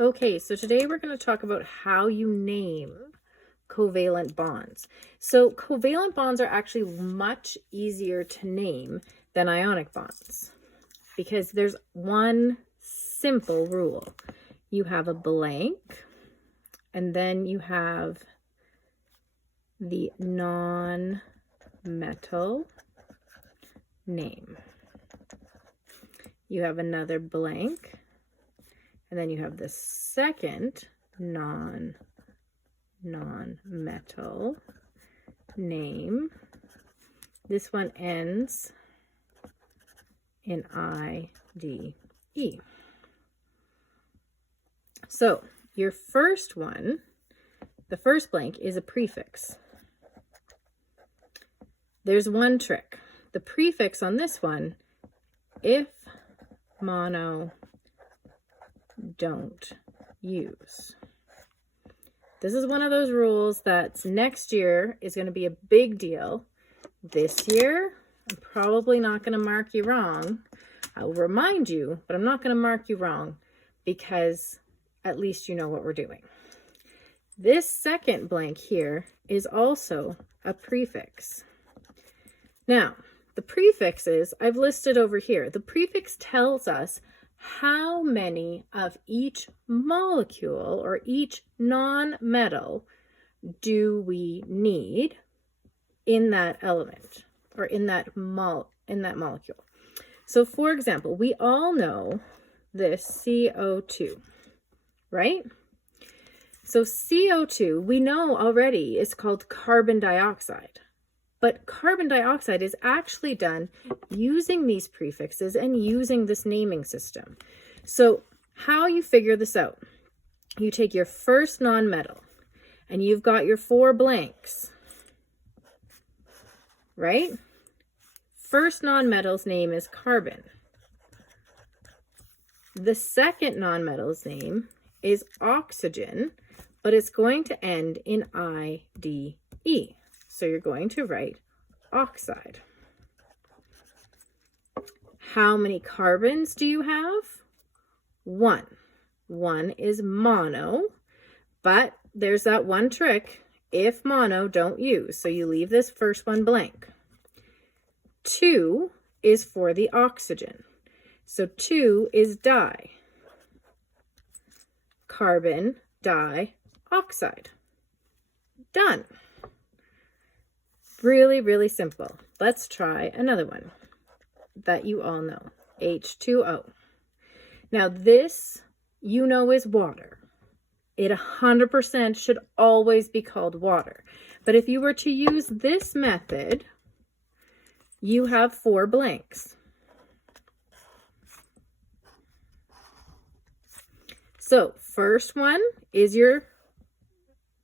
Okay, so today we're going to talk about how you name covalent bonds. So covalent bonds are actually much easier to name than ionic bonds because there's one simple rule. You have a blank and then you have the non-metal name. You have another blank. And then you have the second non-metal name. This one ends in IDE. So your first one, the first blank, is a prefix. There's one trick. The prefix on this one, if mono, don't use. This is one of those rules that next year is going to be a big deal. This year, I'm probably not going to mark you wrong. I'll remind you, but I'm not going to mark you wrong because at least you know what we're doing. This second blank here is also a prefix. Now, the prefixes I've listed over here. The prefix tells us how many of each molecule or each non-metal do we need in that element or in that molecule. So for example, we all know this CO2, right? So CO2, we know already is called carbon dioxide. But carbon dioxide is actually done using these prefixes and using this naming system. So how you figure this out? You take your first non-metal and you've got your 4 blanks, right? First non-metal's name is carbon. The second non-metal's name is oxygen, but it's going to end in IDE. So you're going to write oxide. How many carbons do you have? 1. 1 is mono, but there's that one trick. If mono, don't use. So you leave this first one blank. 2 is for the oxygen. So 2 is di. Carbon, dioxide. Done. Really, really simple. Let's try another one that you all know, H2O. Now this, you know, is water. It 100% should always be called water. But if you were to use this method, you have 4 blanks. So first one is your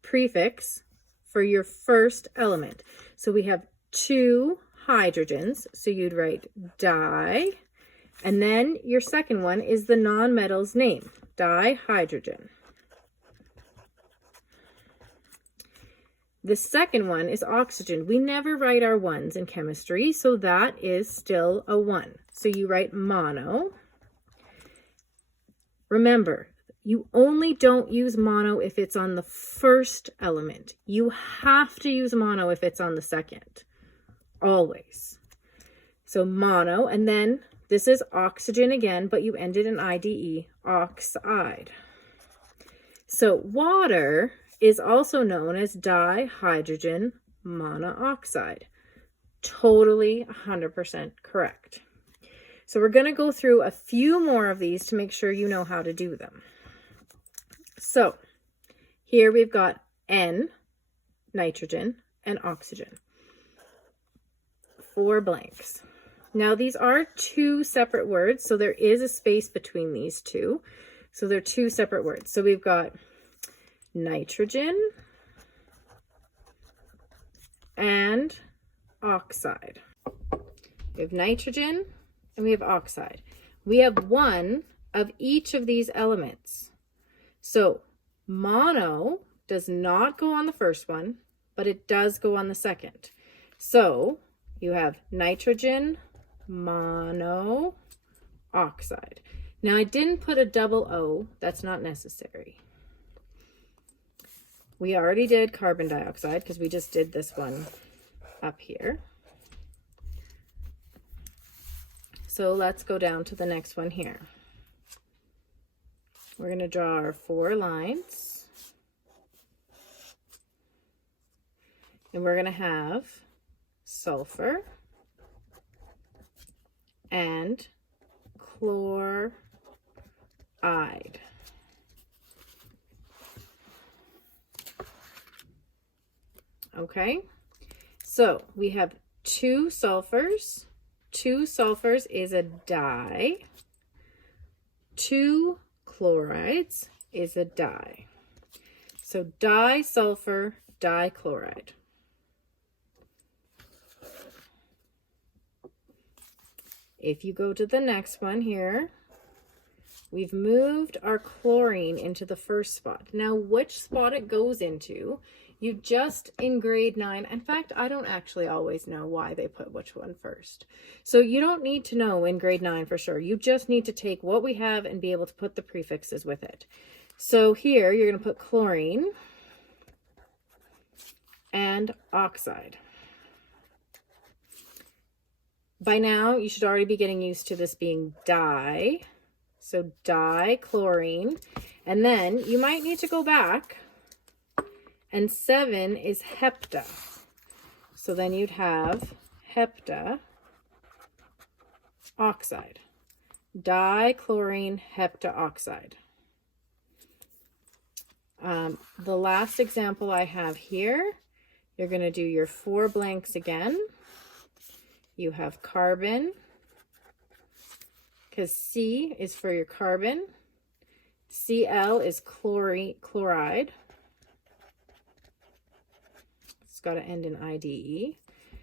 prefix for your first element. So we have 2 hydrogens, so you'd write di, and then your second one is the non-metal's name, dihydrogen. The second one is oxygen. We never write our 1s in chemistry, so that is still a 1. So you write mono. Remember, you only don't use mono if it's on the first element. You have to use mono if it's on the second, always. So mono, and then this is oxygen again, but you end it in IDE, oxide. So water is also known as dihydrogen monoxide. Totally 100% correct. So we're going to go through a few more of these to make sure you know how to do them. So here we've got N, nitrogen, and oxygen. 4 blanks. Now these are 2 separate words, so there is a space between these 2. So they're 2 separate words. So we've got nitrogen and oxide. We have nitrogen and we have oxide. We have 1 of each of these elements. So mono does not go on the first one, but it does go on the second. So you have nitrogen monoxide. Now I didn't put a double O, that's not necessary. We already did carbon dioxide because we just did this one up here. So let's go down to the next one here. We're going to draw our 4 lines. And we're going to have sulfur and chloride. Okay, so we have 2 sulfurs. 2 sulfurs is a di. 2 chlorides is a di. So disulfur dichloride. If you go to the next one here, we've moved our chlorine into the first spot. Now, which spot it goes into, you just in grade 9, in fact, I don't actually always know why they put which one first. So you don't need to know in grade 9 for sure. You just need to take what we have and be able to put the prefixes with it. So here you're going to put chlorine and oxide. By now, you should already be getting used to this being di. So dichlorine. And then you might need to go back. And 7 is hepta. So then you'd have hepta oxide. Dichlorine hepta oxide. The last example I have here, you're going to do your 4 blanks again. You have carbon, because C is for your carbon. Cl is chloride. It's got to end in IDE.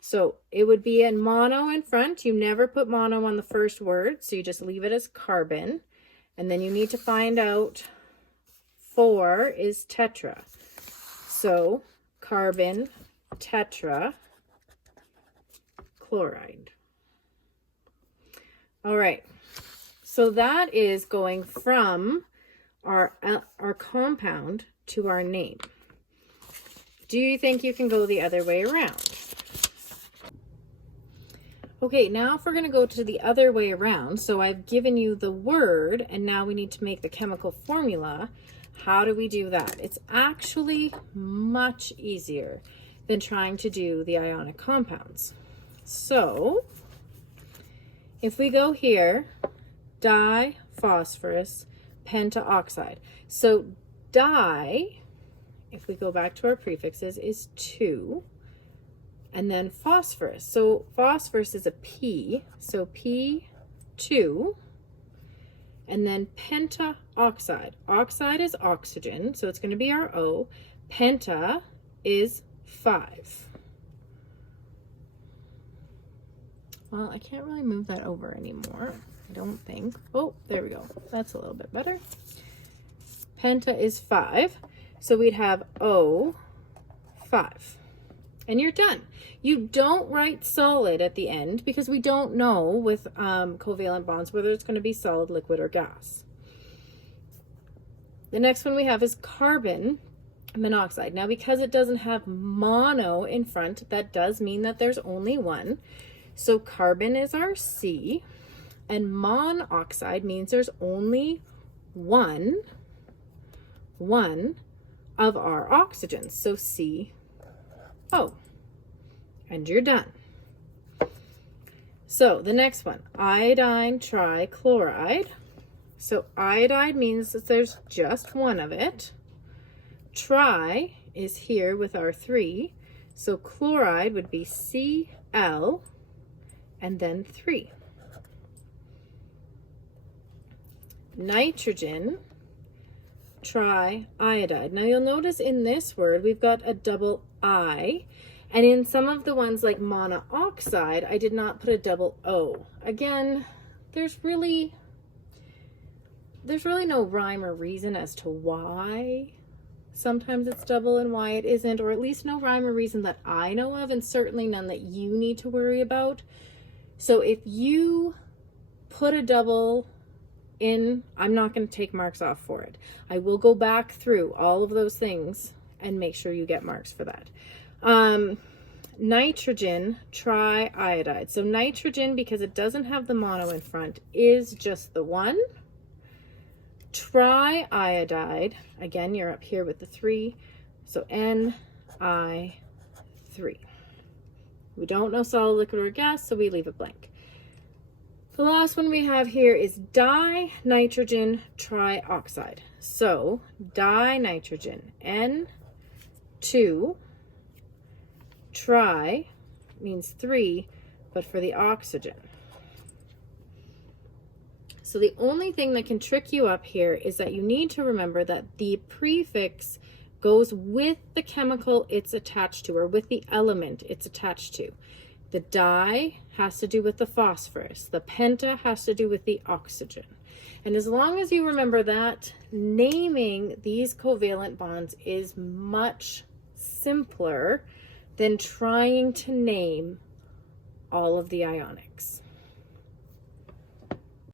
So it would be in mono in front. You never put mono on the first word, so you just leave it as carbon. And then you need to find out 4 is tetra. So carbon tetra chloride. All right. So that is going from our compound to our name. Do you think you can go the other way around? Okay, now if we're going to go to the other way around, so I've given you the word and now we need to make the chemical formula. How do we do that? It's actually much easier than trying to do the ionic compounds. So if we go here, diphosphorus pentaoxide. So di, if we go back to our prefixes, is 2. And then phosphorus. So phosphorus is a P. So P2. And then pentaoxide. Oxide is oxygen. So it's going to be our O. Penta is 5. Well, I can't really move that over anymore. I don't think. Oh, there we go. That's a little bit better. Penta is 5. So we'd have O5. And you're done. You don't write solid at the end because we don't know with covalent bonds whether it's going to be solid, liquid, or gas. The next one we have is carbon monoxide. Now, because it doesn't have mono in front, that does mean that there's only one. So carbon is our C, and monoxide means there's only one of our oxygens. So CO. And you're done. So the next one, iodine trichloride. So iodide means that there's just one of it. Tri is here with our 3. So chloride would be Cl and then 3. Nitrogen Tri-Iodide. Now you'll notice in this word we've got a double I, and in some of the ones like monoxide I did not put a double O. Again, there's really no rhyme or reason as to why sometimes it's double and why it isn't, or at least no rhyme or reason that I know of, and certainly none that you need to worry about. So if you put a double I'm not going to take marks off for it. I will go back through all of those things and make sure you get marks for that. Nitrogen Tri-Iodide. So nitrogen, because it doesn't have the mono in front, is just the one. Tri-Iodide, again, you're up here with the 3. So Ni3. We don't know solid, liquid, or gas, so we leave it blank. The last one we have here is dinitrogen trioxide. So dinitrogen, N2, tri means 3, but for the oxygen. So the only thing that can trick you up here is that you need to remember that the prefix goes with the chemical it's attached to, or with the element it's attached to. The di has to do with the phosphorus. The penta has to do with the oxygen. And as long as you remember that, naming these covalent bonds is much simpler than trying to name all of the ionics.